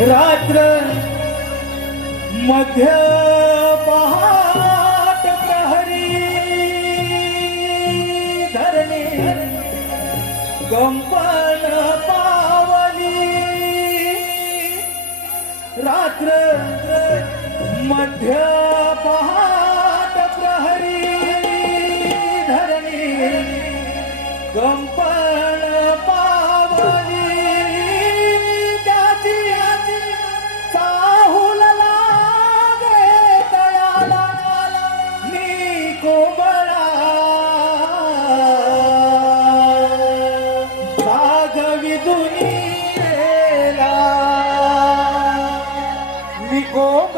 रात्र मध्य पहाट प्रहरी धरणी कंपन पावली रात्र मध्य Rico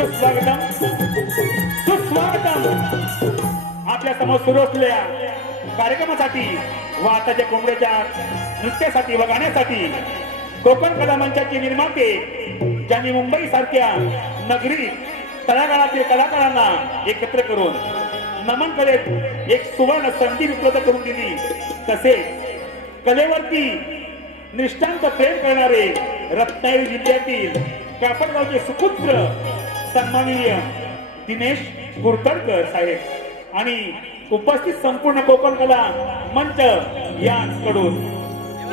सुस्वागतम सुस्वागतम. आपल्यासमोर सुरू असलेल्या कार्यक्रमासाठी व आताच्या कोंबड्याच्या नृत्यासाठी व गाण्यासाठी कोकण कला मंचाचे निर्माते ज्यांनी मुंबई सारख्या नगरी तळागाळातील कलाकारांना एकत्र करून नमन कलेत एक सुवर्ण संधी उपलब्ध करून दिली. तसे कलेवरती निष्ठांत प्रेम करणारे रत्नागिरी जिल्ह्यातील कापडगावचे सुपुत्र सन्माननीय दिनेश गुरतडकर साहेब आणि उपस्थित संपूर्ण कोकण कला मंच यांकडून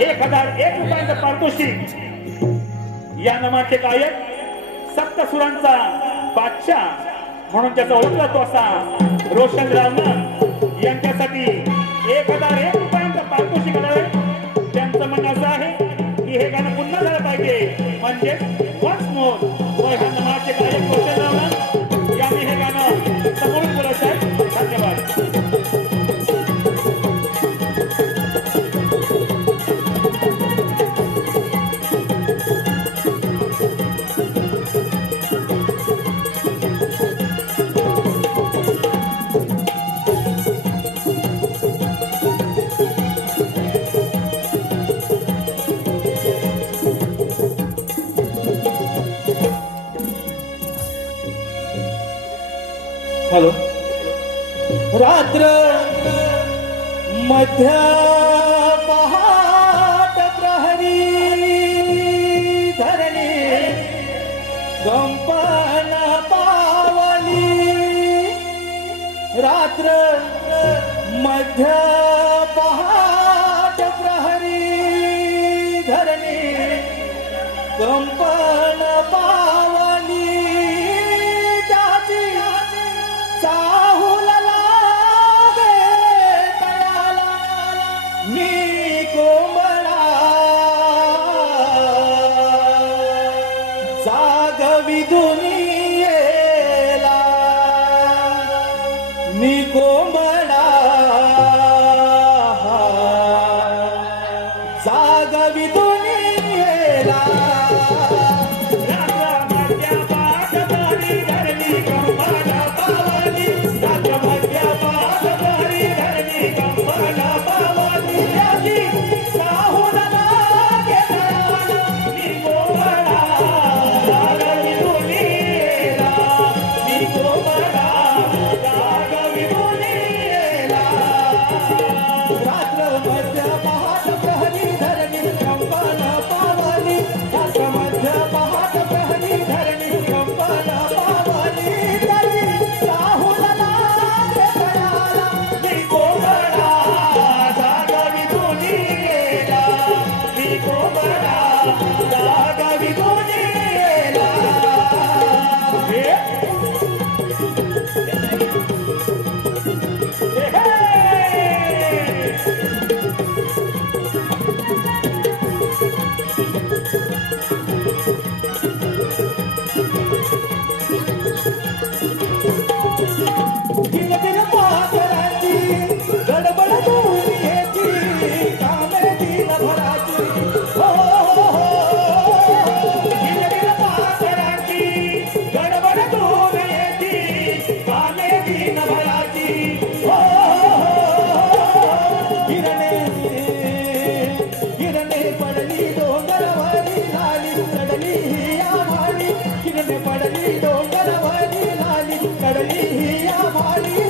एक हजार एक रुपयांचं पारितोषिक या नमाचे गायक सप्तसुरांचा बादशाह म्हणून त्याचा ओळखला तो असा रोशन रावनाथ यांच्यासाठी हॅलो. रात्र मध्या पहाट प्रहरी धरणी गंपन पावली. रात्र मध्या पहाट प्रहरी धरणी गंपन विदुनियेला मी कोंब கடலில் வாழி